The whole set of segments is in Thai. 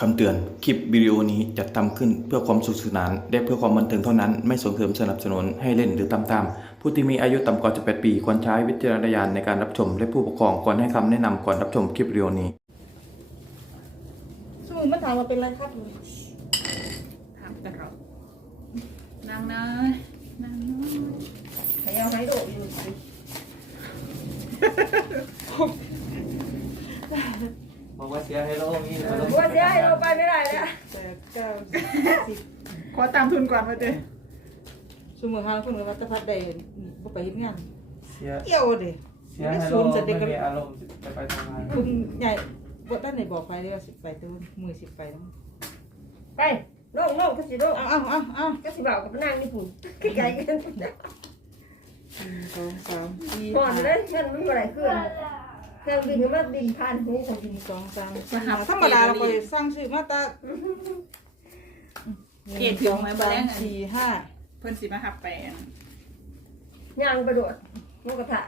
คำเตือน คลิปวิดีโอนี้จัดทำขึ้นเพื่อความสนุกสนานและเพื่อความบันเทิงเท่านั้น ไม่ส่งเสริมสนับสนุนให้เล่นหรือตามตามผู้ที่มีอายุต่ำกว่า18 ปีควรใช้วิจารณญาณในการรับชมและผู้ปกครองควรให้คำแนะนำก่อนรับชมคลิปวิดีโอนี้สมมติมันถามว่าเป็นไรครับถามกันเรานั่งน้อยนั่งน้อยให้เอาให้โดดอยู่สิบอกว่าเสียให้โลกนี่มันต้องว่าจะให้เราไปไม่ได้แล้ว8 9 10 ขอตามทุนก่อนมาเจสมมติหาคนว่าจะพัดได้บ่ไปเฮ็ดงานเสียเอี่ยวเด้เสียให้โลกไม่มีอารมณ์จะไปทำงานคุณใหญ่บ่ทันได้บอกไปเลยว่าสิไปตัวมือสิไปต้องไปโล่งโล่งก็สิโล่งเอาก็สิบ่าวกับนางนี่ปุ่นขี้ไก่กัน 1 2 3 4 ก่อนเลยเงินมันบ่ได้ขึ้นเครื่องบินมันบินผ่านหูของบิน 1 2 3 ธรรมดาเราไปสร้างชื่อมาตราเกตถึงไหมบ่แรงอัน 4 5 เพิ่นสิมาหับไปอันย่างกระโดดหมูกระทะ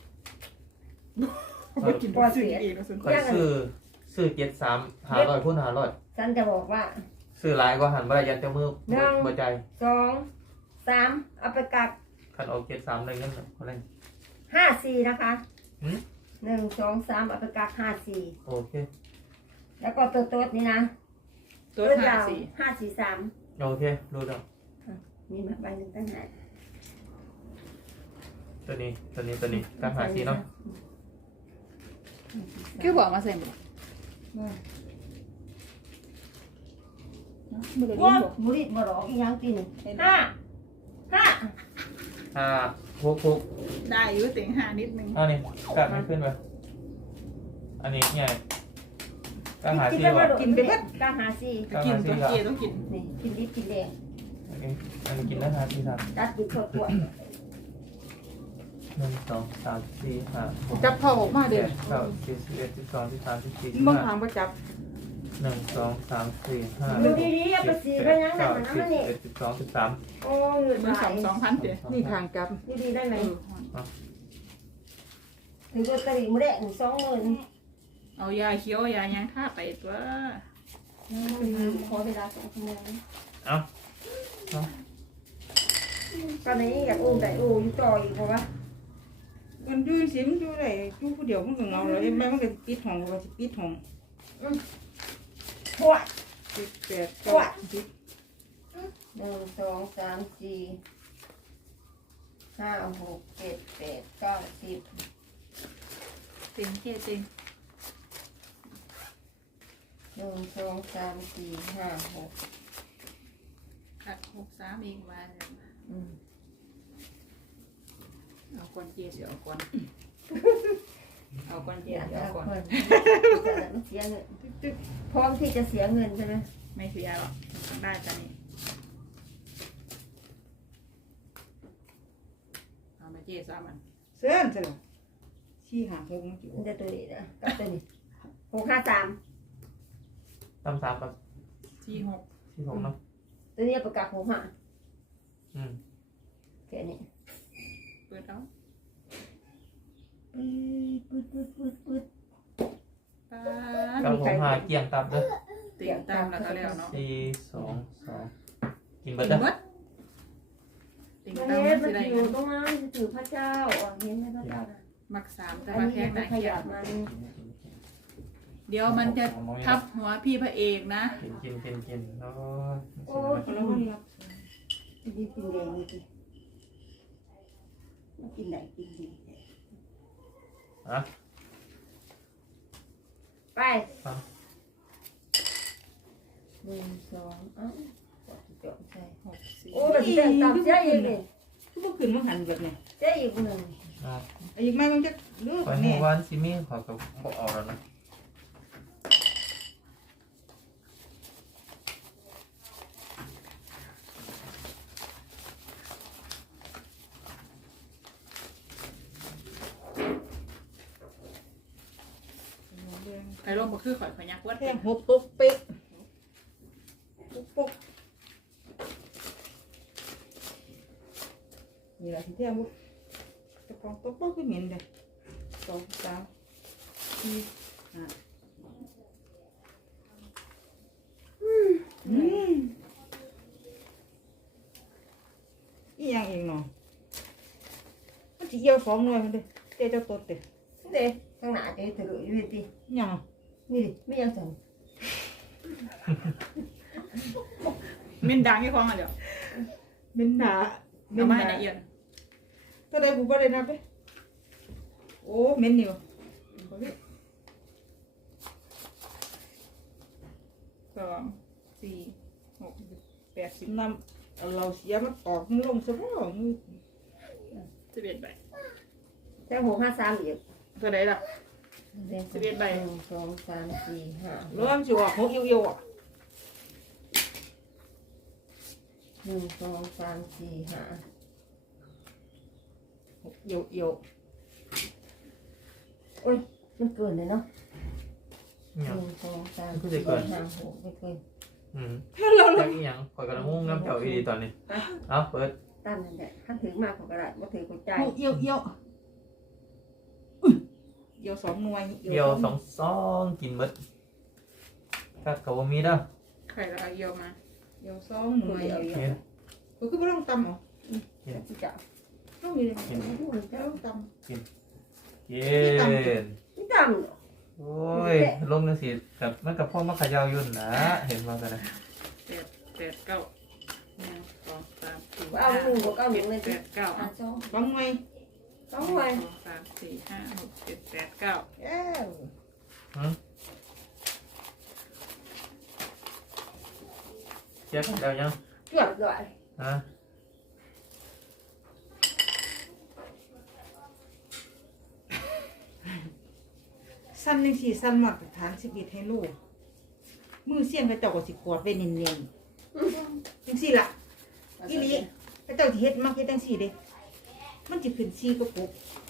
กินปอสิเองนะสุนคอยซื้อ7-3 500คูณ500 ฉันจะบอกว่าซื้อหลายก็หันบ่ได้ยันเจ้ามือบ่ใจ 2 3เอาไปกักคันเอา7-3ได้เงินเท่าไหร่ 54นะคะหืม 1 2 3เอาไปกัก54 โอเคแล้วก็ตัวโต๊ดนี่นะตัวตัห้ายาวสี่ 543 โอเครู้แล้วมีมาใบหนึงตั้งไหนตัวนี้การหาซีเนาะคือบอกมาใส่หมดบ่ได้ยิว่านบอกบุรีบ่หรอกอีหยังกิน5 6 ได้อยู่เต็งหานิดนึงอันนี้กัดไม่ขึ้นไปอันนี้ไงการหากินซีไปบ่ว่ะโดดกินไปเบิดกาหาซีกินตัวเกียต้องกินนี่กินดิบกินแดงอันนี้กินได้หาซีครับตัดดิบเข้าตัว 1 2 3 4 5 6 จับเข้าออกมาเด้อ 9 10 11 12 13 14 มึง 15 ถามบ่จับ 1 2 3 4 5 ดูดีๆเอาไปสีไปยังไงมันนั่นมันนี่ 11 12 13 โอ้เงินมือหาย 2,000เด้นี่ทางจับดูดีได้ไหมเออถึงจะตรีมือแดง20,000 เอายาเขียวยายังท่าไปตัวขอเวลา2 ชั่วโมงเอ้าตอนนี้อยากอู้ได้อู้อยู่ต่ออีกเพราะว่ามันดูสิมันดูได้ดูผู้เดียวมันก็เงาแล้วแม่มันก็ปิดห้องก็สิปิดห้องปวด 7 8 9 10 1 2 3 4 5 6 7 8 9 10 เต็งเกียเต็ง 1 2 3 4 5 6 หัก63อีกมาเอาก่อนเกียสิเอาก่อนเอาก่อนเกียอยากสิเอาเอาก่อนเงินแต่มันเสียเงินพร้อมที่จะเสียเงินใช่ไหมไม่เสียหรอกได้ตอนนี้เอามาเจ๊ซ้ำมันเสื้อซะแล้ว4 5 6มันอยู่มันจะตัวนี้นะกับตัวนี้653 ตำ3กับ 46 46เนาะตัวนี้ประกาศ65 อืมแค่นี้เปิดเอาปึ๊ดป้ากับผมหาเกี่ยงตับเด้อเตียงตามแล้วก็แล้วเนาะ 4 2 2กินเบิเปิดดเด้อวัดเตียงมันตามเฮ็ดสิมันได้อยู่ตรงนั้นถือพระเจ้าเห็นไหมพระเจ้านะมักสามแต่อันว่านี้แค่ไหนขยับมันเดี๋ยวมันจะทับหัวพี่พระเอกนะกินแล้วโอ้ยแล้วมันรับกินแดงนี่กินไหนกินดีอ่ะไป1 2เอ้าจบใส่ 6 โอ้แบบเต็มตามเจ๊อีกนี่คือบ่ขึ้นมาหันแบบนี้เจ๊อีกหนึ่งอ่ะอีกไม่มันจะเลือกไปแน่เมื่อวานซิมี่ขอกับบ่เอาแล้วนะใครร่วมบ่คือข่อยพยักวัดแท่งหกปุ๊กเป๊ะปุ๊กนี่แหละที่แท่งปุ๊กแต่ของปุ๊กปุ๊กก็เหม็นเลย2 3 4 56 7 8 9 10 กี่ยว2หน่วยมันเด้เจ๊เจ้าตดเด้เด้ข้างหน้าเจ๊ถืออยู่ดิหยังนี่ดิไม่ยังสั่นเม่นดังยี่คล้องอ่ะเดี๋ยวเม็นหนาเอามาให้ละเอียดเท่าใดกูบ่ได้นับเด้โอ้เม็นนี่บ่บ่มี 2 4 6 80 น้ำเอาเราเสียมันตอกมึงลงซะบ่มึง 11ใบแต่653อีกเท่าไหร่ล่ะ 11ใบ 1 2 3 4 5 รวมสิออก6เอียวๆอ่ะ 1 2 3 4 5 6เอียวโอ้ยมันเกินเลยเนาะเนี่ย 1 2 3 คือ 4 จะเกิน 5 6ไม่เกินๆเราจักอีหยังข่อยกำลังงงน้ำเจ้าอีดีตอนนี้เอาเปิดตั้งนั่นแหละถ้าถือมากกว่ากระดาษบ่ถือกูใจ 6เอียวเอียว2หน่วยเดียวสองกินเบิดก็กับว่ามีเด้อใครละเอาเอียวมาเอียว2หน่วยเอาอีกเนี่ยกูคือบ่ต้องตำเหรอกูจะต้องมีเลยกินจะต้องตำเย็นไม่ตามโอ้ยลมนึงสิกับมันกับพ่อมาขยาวยุ่นนะเห็นมากันนะ 8 9 1 2 3 4 เอาหนึ่งบวกเอาหนึ่งเลย 8 9 อ่ะสอง 2หน่วยสองหน่วย 2 3 4 5 6 7 8 9 เอ้าเจ็บเดี๋ยวยังจวดด้วยฮะสั้นจังซี่สั้นมาตรฐาน11ให้ลูกมือเสียงเขาเจ้าก็สิกวาดไว้เนียนๆจังซี่ล่ะอีหลีเขาเจ้าสิเฮ็ดมักเฮ็ดจังซี่เด้มันสิขึ้น4กับ6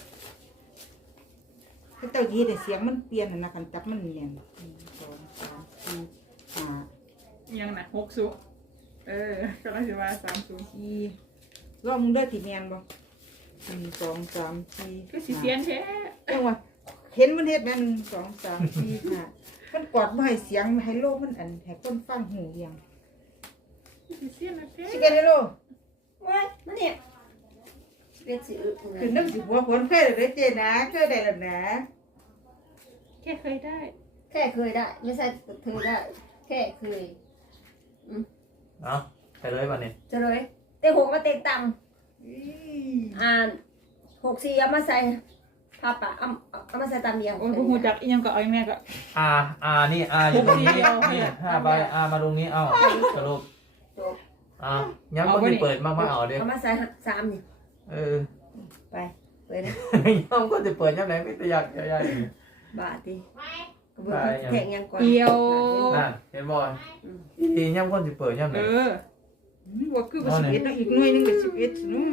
เขาเจ้าสิเฮ็ดให้เสียงมันเปลี่ยนน่ะนะคันจับมันเนียน1 2 3 4 5 ยังนะ60กำลังจะว่า30 4ลองมึงเด้อสิแม่นบ่1 2 3 4 ก็สิเสียนแท้จังว่าเห็นมันเฮ็ดแม่1 2 3 4 5มันกอดบ่ให้เสียงให้โลกมันอันให้คนฟังหูเรียงสิเสียนนะแท้สิกันเด้อโลว้ายมันเนี่ยเป็นสิอึคือนึกสิหัวขนเคยได้เจนะเคยได้แล้วนะแค่เคยได้แค่เคยได้ ไม่ใช่เธอได้ แค่เคยเอาไปเลยวันนี้จะเลยเตะหกมาเตะต่อีำอ่าน64เอามาใส่ผ้าปะเอามาใส่ตามเดียวโอ้ยหูจักอีหยังก็เอาแม่ก็นี่อยู่ตรงนี้เดียวนี่5ใบมาตรงนี้เอาสรุปจบยังไม่ได้เปิดมาเอาเด้เอามาใส่3นี่ ไปเปิดเลยยังก็จะเปิดยังไงไม่ตอยากใหญ่บาทดิกระเบื้องแทงยังก่อนเดียวน่ะเห็นบ่อียังก็จะเปิดยังไงว่าคือว่า11เนาะอีกหน่วยหนึงก็11เนาะ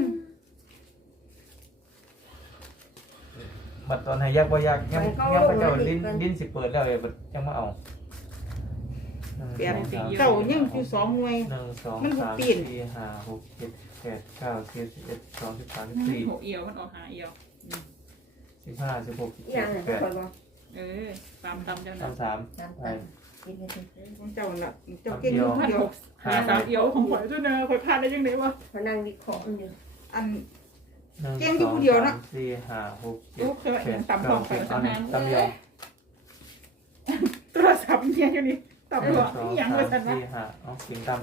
บัดตอนให้ยากบ่ยากยังพระเจ้าลิ้นสิเปิดแล้วเลยยังมาเอาแบบเจ้ายังอยู่2หน่วย 1 2 มันบ่ 3 เปลี่ยน 4 5 6 7 8 9 10 11 12 13 หกเอียวมันออกหาเอียว 14 15 16 อีกอย่างหนึง 17 คอยบอกตามเจ้าหน้า 33 ตามกินไปสิของเจ้าน่ะเจ้าเก่งอยู่คนเดียวหา3เอียวของข่อยเจ้าเนอข่อยพลาดได้ยังไงวะเขานั่งวิเคราะห์มันอยู่อัน 1 เก่งอยู่ผู้เดียวนะ 2 3 4 5 6 ลูกเคย 7 8 ตำของ 9 ข่อย 10 สักนานตำเดียวโทรศัพท์เงี้ยอยู่นี่ตำรวจ 1 2 ยังไม่ทัน 3 วะ 4 5เอากินตำ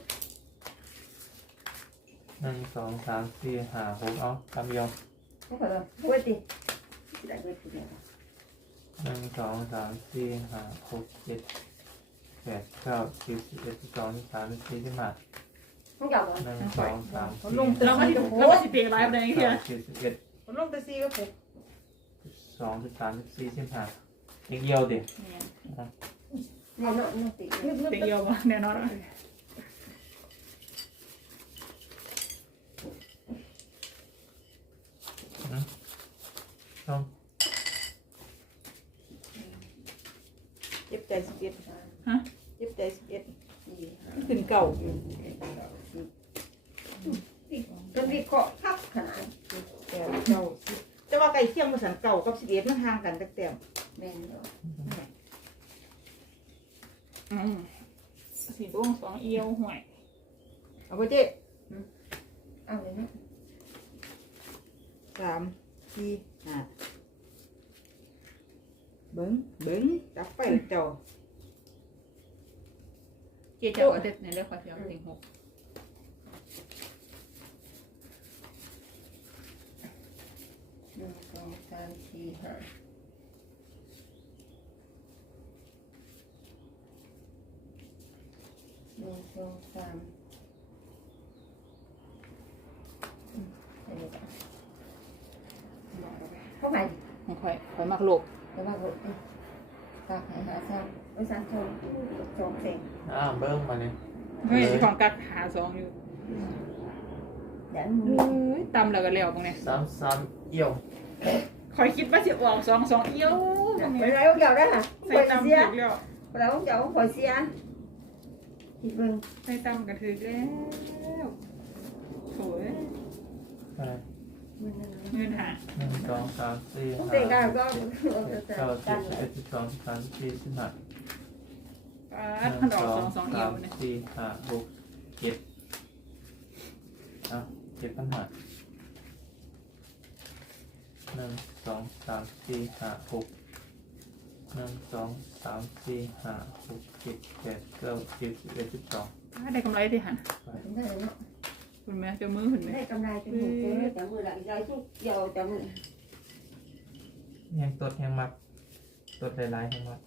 1 2 3 4 5 6เอาตำเดียวเขาบอกว่าเว้ยติได้เว้ยติเนี่ย 1 2 3 4 5 6 7 8 9 10 11 12 13 14 15 ต้องจับเหรอ 1 2 3 เขาลงแล้วก็แล้วก็สิเปลี่ยนไลฟ์ได้ยังไง 11 เขาลงแต่4กับ6 12 13 14 15อีกเดียวดิเอาเนาะเนาะติเปลี่ยนเอียวแน่นอนต้องเจ็บใจ11 ฮะเจ็บใจ11 4 ขึ้นเก่าจนวิเคราะห์คักขนาดแต่เก่า10แต่ว่าใกล้เคียงมาสันเก่ากับ11มันห่างกันจักแต้มแม่นเนาะสีดวง2เอียวห่วยเอาบ่เจ๊เอาเลยเนาะ 3 สี่ห้าเบิ้งจับไปแล้วเจ้าเจ๊จะเอาเด็ดในเรื่องความเสี่ยงติงหกหนึ่งสองสามสี่ห้าหนึ่งสองสามอันนี้ก็เข้าไปของข่อยมักโลกแต่ว่าบทตาหาซ้ำไม่ซ้ำชมเสร็จเบิ้งมาเลยเฮ้ยของกักหาสองอยู่เดี๋ยวเฮ้ยตำแล้วก็แล้วตรงนี้ซ้ำเอี่ยวข่อยคิดว่าสิออกสองเอี้ยวตรงไปนี้แล้วเดี๋ยวได้ค่ะใส่คอยตำเสียถึกแล้วแล้วเดี๋ยวคอยเสียอีกเบิ่งใส่ตำก็ถึกแล้วโถ่เอ้ยอะไรเงินหาหนึ่งสองสามสี่ห้าเด็กได้ก็เก้าสิบสิบเอ็ดสิบสองสิบสามสิบสี่สิบห้าป้าหดนึ่มันงออกสองสองเอี้ยสาว มเนี่ยสี่ห้าหกเจ็ดเจ็ดปัญหาหนึ่งสองสามสี่ห้าหกหนึ่งสองสามสี่ห้าหกเจ็ดแปดเก้าสิบสิบเอ็ดสิบสองได้กำไรที่หันได้เนาะคุณแม่เจะมือคุณแม่ได้กำไรจนหมดเลยแต่มือหลังใจทุกเดียวแต่มือแหงตดแหงมัดตดหลายๆแหงมัด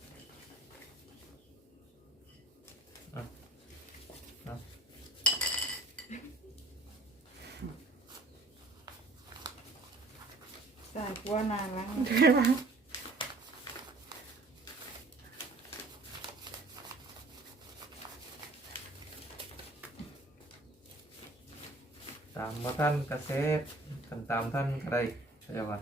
สายกัวนานแล้วตามว่าท่านเกษตรกันตามท่านก็ได้ใช่ไหม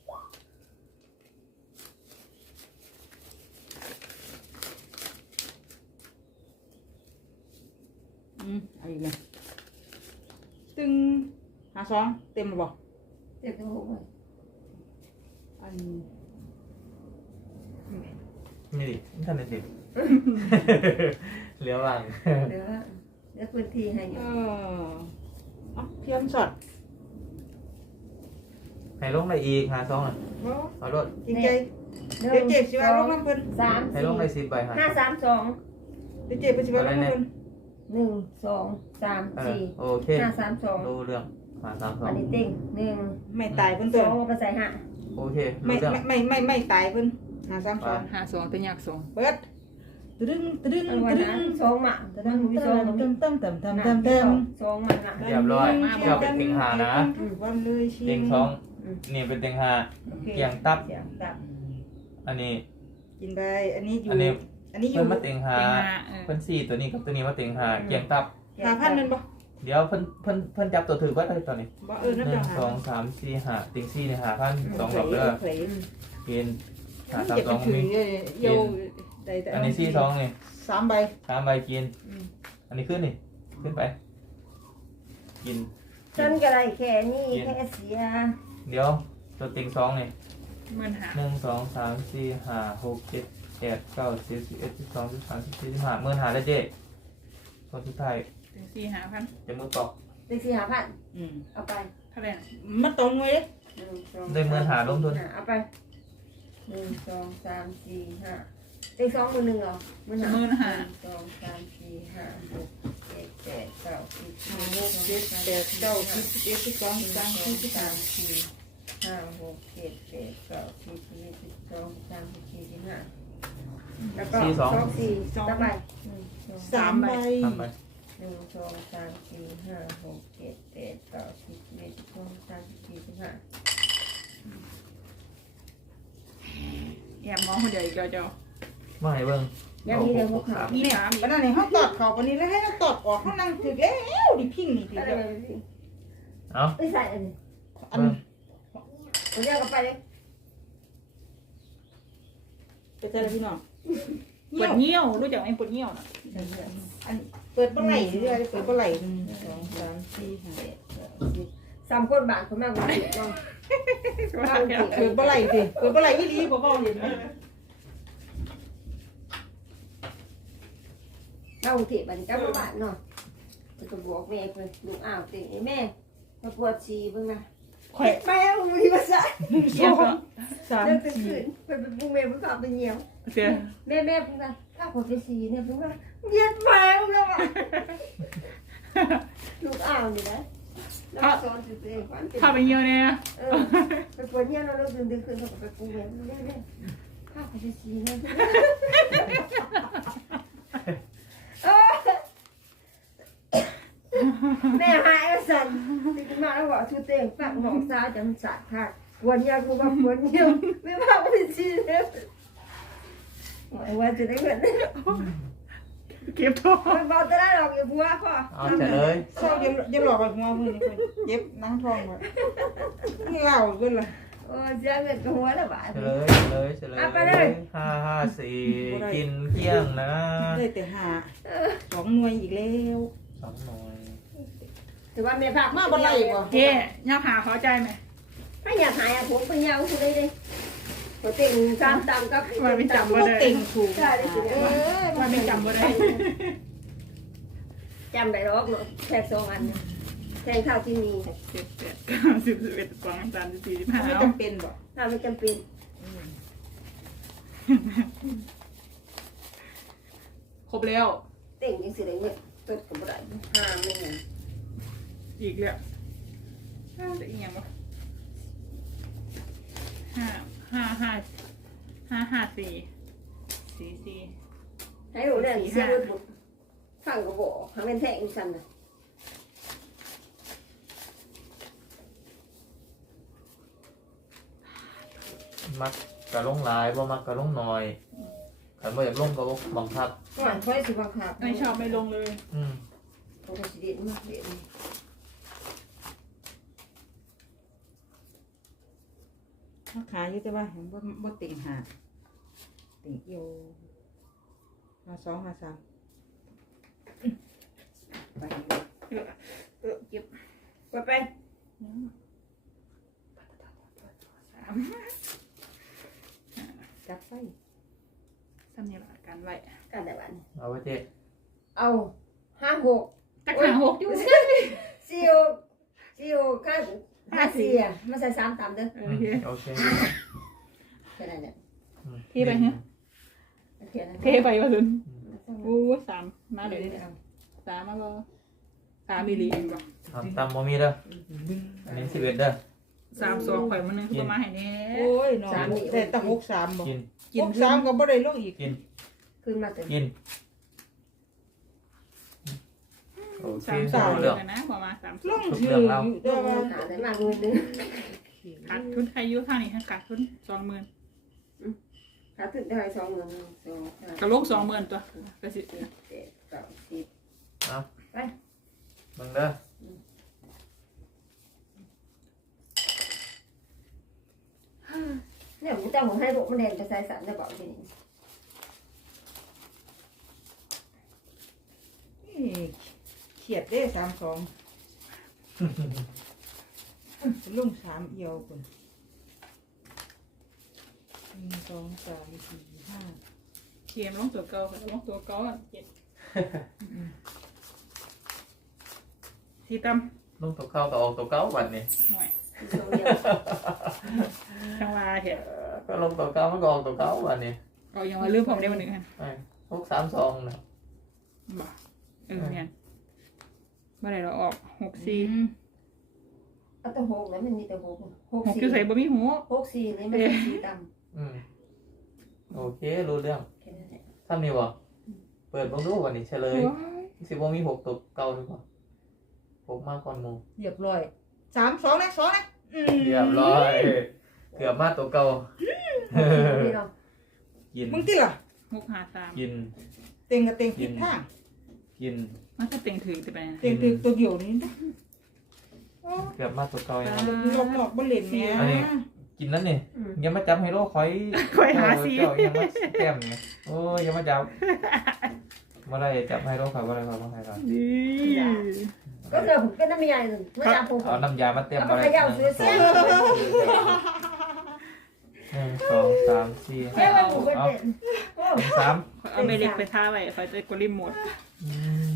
เอาอีกเลยตึงหาสองเต็มหรือเปล่าเจ็บทั้งหัวอันนี่ดิท่านเด็ด เลี้ยวหลังเดี๋ยวพื้นที่ให้อยู่เพียมสดให้ลงได้อีกหาซองน่ะเอารถจริงใจเดี๋ยวเจ็บสิว่าลงน้ำเพิ่นสามให้สี่ลงได้10 ใบหาห้าสามสองเดี๋ยวเจ็บไปสิว่าลงน้ำเพิ่นหนึ่งสองสามสี่โอเคห้าสามสองรู้เรื่องหาสามสออังนนี้เต็งหนึ่งไม่ตายเพิ่นสตัวองก็ใส่ห้าโอเคไม่รู้เรื่องไม่ตายเพิ่นหาสามสองหาสองแต่ยากสองเปิดตึ้งตึ้งอันวันตึ้นั้นงสองหมาแต่นั้นมีสองมันเติมเติมเติมเติมเติมเติมสองมันนะเรียบร้อยเดี๋ยวเป็นเต็งหานะวันเลยชิเต็งสองนี่เป็นเต็งหา เกี่ยงตับเกี่ยงตับอันนี้กินได้อันนี้อยู่อันนี้อันนี้อเพิ่ยู่นมาเต็งหาเป็นหาเพิ่น4ตัวนี้กับตัวนี้มาเต็งหาเกี่ยงตับ 5,000นั่นบ่เดี๋ยวเพิ่นจับตัวถือว่าได้ตอนนี้บ่นั่น 1 จัง 2 3 4 5เต็ง4นี่5,000 2ดอกเด้อกินหาอย่าไป 32 ถือมีเยาได้แต่อันนี้42นี่ 3ใบ 3 ใบกิน อันนี้ขึ้นนี่ขึ้นไป กินฉันก็ได้แค่นี้แค่เสียเดี๋ยวตัวเต็ง2นี่เงินหา 1 2 3 4 5 6 7 8 9 10 11 12 13 14 15เมื่อหาได้เจ๊ตัวสุดท้ายถึง4,500 จะมือปอกได้สี่ห้าพันอืมเอาไปเท่าไหร่นะมันตรงไว้เด้หนึ่งสองได้เมื่อหาลงทุนเอาไปหนึ่งสองสามสี่ห้าเต็งสองมือหนึ่งเหรอมือหนึ่งหมื่นห้าสองสามสี่ห้าหกเจ็ดแปดเก้าสิบ 5 6 7 8 9 10 11 12 13 14 สามสี่ห้าหกเจ็ดแปดเก้าสิบสิบเอ็ดสิบสองสามสิบสี่สิบห้าแล้วก็สองสี่สองใบหนึ่งสอง 3ใบทำไปหนึ่งสองสามสี่ห้าหกเจ็ดแปดเก้าสิบสิบเอ็ดสิบสองสิบสามสิบสี่สิบห้าแอบมองคนเดียวอีกแล้วเจ้ามาให้เบิ่งยังมีเรื่องพวกเขามีเนี่ยสามอีกบัดนั้นนี่เฮาตอดเข้าปานนี้แล้วให้เฮาตอดออกเฮานั่งถึกแล้วดิพิงนี่ถึกอะไรแล้วแบบนี้เอาไม่ใส่อันนี้อันผมเรียกกันไปเลยไปเจอพี่น้องปวดเงี้ยวรู้จักไหมปวดเงี้ยวน่ะอันเปิดบ่ไหลเรื่อยๆเปิดบ่ไหล1 2 3 4 5 สามคนบาทคนมากกว่าเด็กน้องเปิดบ่ไหลสิเปิดบ่ไหลอีหลีบ่เว้าเห็นไหมเราเก็บบันกับบ้านเนาะจะบอกแม่เพิ่นลูกอ้าวติแม่มาปวดฉี่เบิ่งนะข่อยแม่มีภาษาเยี่ยมก็สามเลิกสี่ตื่นไปเป็นปูแม่เพิ่งกลับไปเหี่ยวเสียแม่เพิ่งมาถ้าคนไปสีเนี่ยเพิ่งว่าเย็ดแม่แล้วอ่ะลูกอ้าวนี่นะแล้วสอนตัวเองฟันเป็นเข้าไปเยี่ยวเนี่ยไปปวดเนี่ยเราดึงขึ้นเขาไปปูแม่แม่ถ้าคนไปสีเนี่ยแม่หายสั่นตื่นมาแล้วบอกชุดเต็งฝักหมอกซาจำสัตว์ค่ะปวดเนี่ยกูว่าปวดเนี่ยไม่ว่าไปสีเนี่ยว่าจะได้เงินเก็บทองมันบอกจะได้หรอกอย่าพัวพ่อเอาเฉลยเศร้าอย่าหลอกไปหัวมือนี่คนเย็บนั่งทองไว้นี่เล่าขึ้นเลยโอ้เสียเงินกับหัวแล้วบ้าเฉลยเอาไปเลย 554กินเกลี้ยงนะได้แต่หา2 หน่วยอีกแล้ว 2หน่วยถือว่าแม่ผักมาบ่ไล่บ่เจ๊ย่าหาขอใจไหมไม่อยากหายอ่ะผมไปยาวคุณได้เลยผมติ่งตามกับว่าไม่จำบ่ว่าได้เต็งถูกได้เลยสิว่าไม่จำว่าได้จำได้หรอกเนาะแค่2 อันแทงเท่าที่มี 7 8 9 10 11 12 13 14 15 ไม่เอาจำเป็นบ่ถ้าไม่จำเป็นครบแล้วติ่งยังสิได้เงินต้นกับบ่ได้ห้าไม่เงินอีกแล้วจะอีกอย่างวะ4 ให้รู้เรื่องเสียรถบุกฟังก็บอกทำเป็นแทงซ้ำนะมักกะลงหลายบ่มักกะลงน้อยคันบ่อยากลงก็บังคับก่อนค่อยสิบังคับไม่ชอบไม่ลงเลยผมก็สิเด็ดมากเด็ดมาขายอยู่แต่ว่าบ่เต็งหาเต็งเอียวมา2 มา 3 ไปเก็บไปจับไฟสำเนียงการไว้กันแต่วันเอาไว้เจ๊เอา56 จักหาหกอยู่ซีโอค่า54อ่ะมาใส่3ตามเด้อโอเคโอเคแค่นั้นแหละที่ไปฮะแค่นั้นเทไปวะลุนอู้3มาเลย3มาบ่3มิลลิเองบ่ทำตามบ่มีเด้ออันนี้11เด้อ 3 2ข่อยมันนึงคือมาให้แน่โอ้ยน้องแต่ตะ63บ่กิน 63ก็บ่ได้ลงอีกกินขึ้นมาเต็มกินโอเค 3 รู้เรื่อง 2นะประมาณ3 ลงถืออยู่แต่ว่าหาได้มากเงินนึงขาดทุนอายุเท่านี้ขาดทุน 20,000 ถ้าถึงได้20,000 2 ก็ลง 20,000ตัวก็สิ 7 9 10 เอาไปเบิ่งเด้อเนี่ยผมจะผมให้ลูกมันแดงไปใส่สันจะบอกทีนี้เขียดได้32ลง3เอียวพุ่น1 2 3 4 5 เขียมลงตัวเก่าลงตัวเก่า7สีตำลงตัวเข้าก็ออกตัวเก้าวันนี้หน่อยตรงเดียวจังว่าเห็นก็ลงตัวเก้ามันก็ออกตัวเก้าวันนี้เอายังว่าลืมผมได้วันหนึ่งฮะ 632นะบ่เนี่ยเมื่อไหร่เราออก64 เอาแต่6แล้วมันมีแต่6 6คือใส่ 6 บ่มีหัว 4 6 4นี่มันเป็นสีดอืมโอเครู้เรื่องำแค่นั้นแหละทำนี่บ่เปิดบ่ดูวันนี้เฉลยสิบ่มี6ตัวเก่าหรือเปล่า6มาก่อนหมู่เรียบร้อย3 2นะ2นะเรียบร้อยเกือบมาตัวเก่านี่เนาะกินมึงติล่ะ 653 กินเต็งกับเต็งผิดทางกินมันก็เต็งถึงจะไปเต็งถึงตัวเดียวนี้นะเกือบมาตัวเก่าอย่างหลอกบ่เล่นแหมกินแล้วนี่ยังมาจับไฮโลคอยค่อยหาซีเจ้ายังมาแก้มไงโอ้ยยังมาจับมาได้จับไฮโลคอยมาได้มาให้เราดีก็เจอผมเป็นน้ำยาหนึ่งไม่จับผมเอาน้ำยามาเต็มเอามามาเลขยย่าซื้อเสี้ย 1 2 3 4 เสี้ยมันหมูเป็นเด็ด 3 เอาเมลิกไปท่าไว้คอยจะกดรีโมท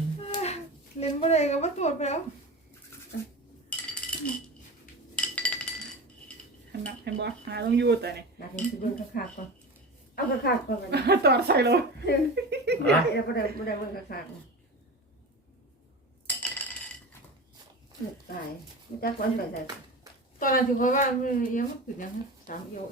เล่นบ่ได้ก็บ่ตรวจไปแล้วขนาดเห็นบ่หาต้องอยู่แต่เนี่ยอยากให้สิเบิ่งคักๆก่อนเอาคักๆก่อนมันตอดใส่เลยเดี๋ยวบ่ได้เบิ่งคักๆตายไม่จักวันไปใส่ตอนนั้นถือว่าเอียวมันขึ้นยังสามเอียว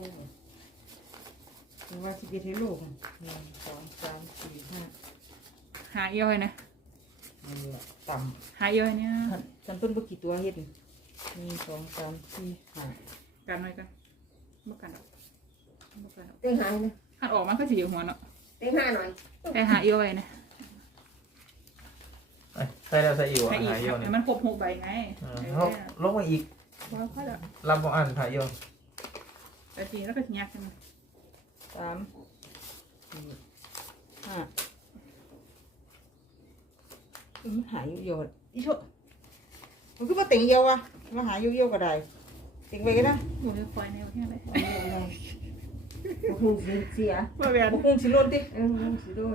ถือว่าสิบเอ็ดให้ลูก1 2 3 4 5 หาเอียวให้นะนี่แหละต่หาเอียวให้เนี่ยำฉันต้นบ่กี่ตัวเฮ็ด1 2 3 4 5 กันหน่อยกันบ่กันบ่กันเต็งหายนะหันออกมันก็สิอยู่หัวเนาะเต็งห้าหน่อยแต่หาเอียวไว้นะใส่แล้วใส่อีกให้อีกหายเยี่ยวนี่ให้มันครบ6ใบไงเขาลงมาอีกว่าค่อยละรับบ่อันหายเยี่ยวแต่ทีแล้วก็สิยากจัง 3 4 5มันหายอยู่เยอะอีโชมันคือว่าเต็งเอียววะมาหาอยู่เอียวก็ได้เต็งไปก็ได้บ่ได้คอยแนวแค่ไหนบ่คงเสียบ่แม่นบ่คงสิโลนติสิโดน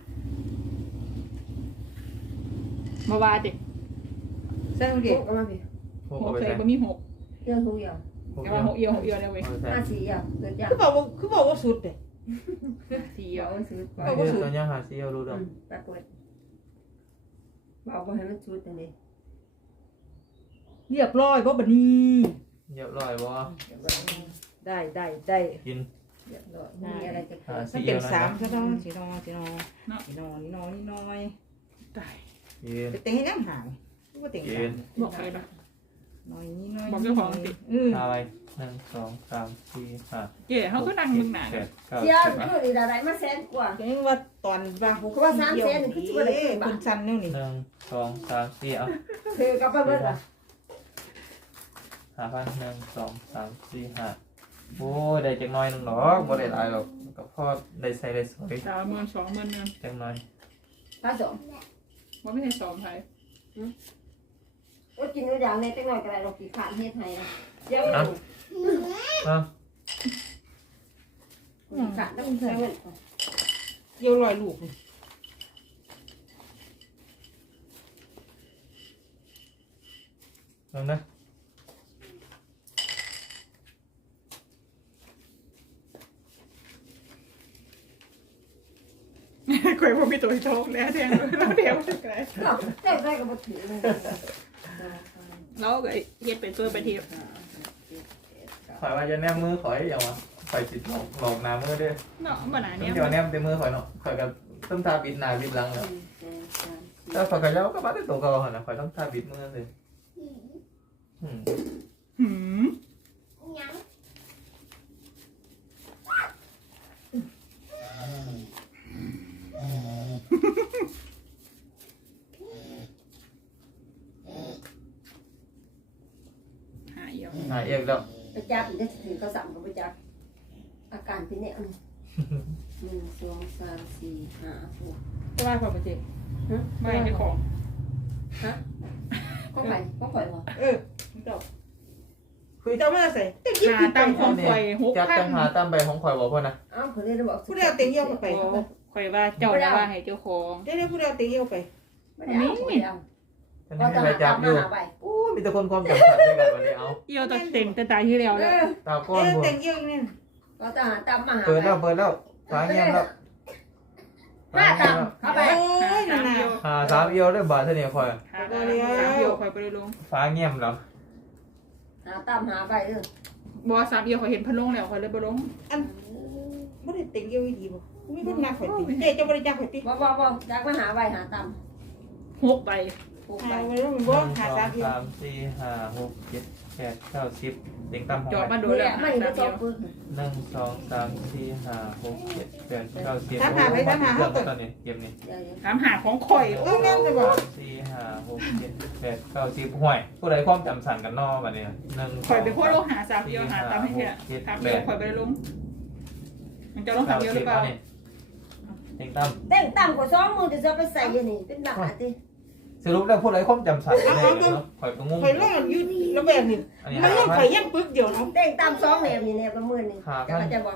บ่ว่าติใส่เอาดิโอ้ก็มาพี่พวกหเอากไปเคยใส่บ่มีหกเรื่องทุกอย่างแต่ว่าหกเอียวแล้วเว้ยเอาไปใส่ห้าสี่อย่างเกิดจากคือบอกว่าสุดเด้สี่เดี๋เอียยว วซื้อไปเอาบ่สุดตัวนี้หาซีเอารู้ดอกปรากฏบอกว่าให้มันชุดอันนี้เรียบร้อยบ่บัดนี้เรียบร้อยบ่ได้กินเรียบร้อยมีอะไรจะเกิดมันเป็น3ซะเนาะสิน้อยตายกินไปเต็งให้น้ำหางว่าเต็งกินบอกใครล่ะน้อยนี้น้อยบอกเจ้าของสิหาไป1 2 3 4 5 เจ้เขาก็นั่งมึงหนา 7 กัน 8 เที่ยว 9 10 คือนี่อะไรมาแสนกว่าก็ยังว่าตอนบางเขาว่า3 แสนคือสิบ่ได้ขึ้นบาทคุณซันแนวนี้ 1 2 3 4เอาคือกลับไปเบิ่งล่ะ 5,000 1 2 3 4 5โอ้ยได้จักหน่อยนึงหรอกบ่ได้หลายหรอกก็พอได้ใส่ได้สวยสาม12,000เงินจักหน่อยพระสงฆ์ว่าไม่ใช่สองไทยโอ้กินตัวอย่างในจังหน่อยก็ได้ดอกกี่ขาดเฮ็ดให้นะเดี๋ยวเอ้าขาดต้องใส่เงินเยี่ยวลอยลูกลงนะคอยพอมีตัวโชคแล้วแทงแล้วเดียวไกลเจ้าได้ก็บ่ถือเลยแล้วก็เย็ดไปตัวไปทีข่อยว่าจะแนมมือข่อยอย่างวะข่อยสิหลอกหน้ามือเด้อเนาะบ้านไหนต้เนี่อย งเดี๋ยวแนมเต็มมือข่อยเนาะข่อยก็ต้องทาบิดหน้าบิดหลังแล้วแต่ข่อยก็ยาวก็มาได้ตัวเก่าหั่นน่ะข่อยต้องทาบิดมือเลยอืมหืมหาเอียวหาเองแล้วไปจับอีกได้ถือเขาสั่งก็ไปจับอาการเป็นเนี่ย1 2 3 4 5 6 จะว่าพอบ่เจ็บไม่ได้ของฮะของใครของข่อยบ่เจ้าเจ้ามาใส่เต็งยิบหาขึ้นไปตามของคอย6,000 จับจังหาตามใบของข่อยบอกพ่อนะเอ้าเขาได้บอกผู้ใดเอาเต็งเยี่ยวไปคอยว่าเจ้าได้ว่าให้เจ้าของได้ผู้ใดเอาเต็งเยี่ยวไปไม่ได้เอาไม่ได้เอาฉันให้ใครจับอยู่โอ้มีแต่คนความจำสันด้วยกันวันนี้เอาเอียวตะเต็งแต่ตายที่แล้วเอแล้วอตาก้อนบัวเต็งเยี่ยวนี่ก็ทหารตามมาหาเปิดแล้วฟ้าเงียบแล้วห้าตามเข้าไปโอ้ยนั่นน่ะหา3เอียวได้บาทเท่านี้ข่อยหา3เอียวคอยไปเลยลงฟ้าเงียบแล้วหาตามหาไปเด้อบอ3เอียวคอยเห็นพันลงแล้วคอยเลยบ่ลงบ่ได้เต็งเยี่ยวดีบ่มีคนนักข่อยติเจ๊จะบ่ได้จักข่อยติบ่จากมาหาไปหาตาม 6ใบผูกหาไปไว้แล้วมันบ่หา 1 3เยี่ยว 2 3 4 5 6 7 8 9 10เต็งตามของจอดข่มาอยโดดูนแลแล้วไม่ 3 ได้เอีจยบวปืน 1 2 3 4 5 6 7 8 9 10 ถามหาไปถามหาเรื่เฮาองก่อนตอนนี้เกมนี้เดี๋ยวถามหาของข่อยเออแม่นไปบ่ 4 5 6 7 8 9 10ห่วยผู้ใดความจำสันกันนอบัดนี้1 ข่อยไปโคตรลงหา3เอียวหาตามให้เนี่ย3เอียวข่อยไปเลยลงมันจะลง3เอียวหรือเปล่าเต็งตามเต้งตามกว่า2 มือจะไปใส่ยันี่เป็นหลักติสรุปแล้วผู้ใดความจำสันกันแน่เลยเนาะข่อยก็งงข่อยลงอยู่ระแวกนี่อันนี้มันลงข่อยยังปึกเดียวเนาะเต้งตาม2แนวนี่แนวละมื้อนี่จะบอกข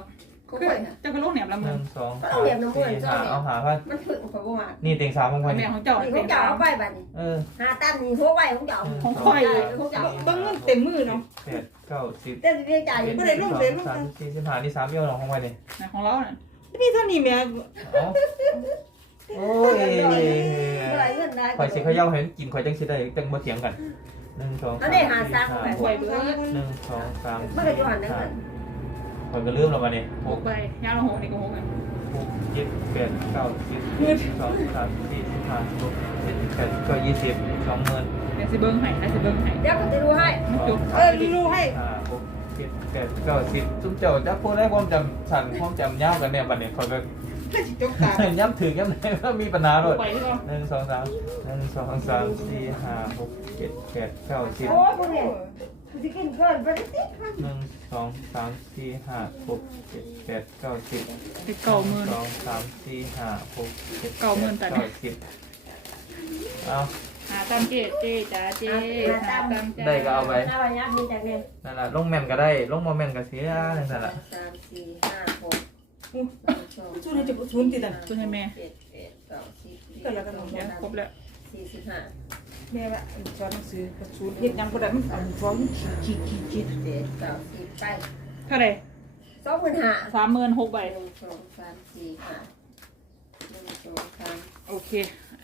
ก็คือไปนะเจ้าก็ลูกเนี่ยละหมึนึ่งงสองก็สาต้องมเหยียบน้ำมันสี่จ้อห้างเนี่ยเอาหาพันมันถึงเขาบอกว่านี่เต็งสามของใครแม่นี่ของเจ้านี่เต็เขางจะสามเอาไปบ้านนี่เออหาตั้มนี่หัวไว้ของเจ้าของข่อยของเจ้าเบิ่งเงินเต็มมือเนาะแปดเก้าสิบเต้นเรียกจ่ายเจ็ดบ่ได้ลงเลยลงสามสี่สิบห้านี่สามเอี่ยวของใครนี่ไหนของเราเนี่ยมีเท่านี้แม่เอาโอ้ยเมื่อไหร่เงินได้ข่อยสิเขาเย้าเห็นกินข่อยจังสิได้จังมาเถียงกันหนึ่งสองอันนี้หาสร้างไปป่วยเบิดหนึ่งสองสามเมื่อไหร่จะหันได้เงินข่อยก็ลืมแล้วมาเนี่ยหหกกใบยาละหกนี่ก็หกอ่ะหกเจ็ดแปดเก้าสิบสองสามสี่สิบห้าหกเจ็ดแปดเก้า20 20,000 เดี๋ยวสิเบิ้งให้ได้สิเบิ้งให้เดี๋ยวเขาจะดูให้มันจุกรู้ให้ห้าหกเจ็ดแปดเก้าสิบจุ๊บเจ้าจะพูดได้ความจำสั่นความจำยาวกันเนี่ยบัดเนี่ยเขาก็ถ้าสิจกตาย้ำถึงย้ำไหนก็มีปัญหาเลยไปที่เราหนึ่งสองสามหนึ่งสองสามสี่ห้าหกเจ็ดแปดเก้าสิบโอ้พวกเนี่ยกูจะกินเกินไปได้สิหนึ่งสองสามสี่ห้าหกเจ็ดแปดเก้าสิบติดเก่าหมื่นสองสามสี่ห้าหกเจ็ดเก้าหมื่นแต่เนี่ยสิบเอาหาตามเจ๊จ้าเจ๊หาตามจ้าได้ก็เอาไปหน้าวันยักษ์มีจากเนี่ยนั่นแหละลงแม่นก็ได้ลงโมเมนก็เสียนั่นแหละสามสี่ห้าหกสองชูนี่จะชูนติดอ่ะตัวให้แม่เจ็ดแปดเก้าสิบเนี่ยครบแล้วแม่ว่าสอนหนังสือกับชูนเฮ็ดหยังบ่ได้มันเอาฟ้องขี้เจ็ดเก้าสิบไปเท่าไหร่ 25,000 30,000 6ใบ 1 2 3 4 5 1 2 3 โอเค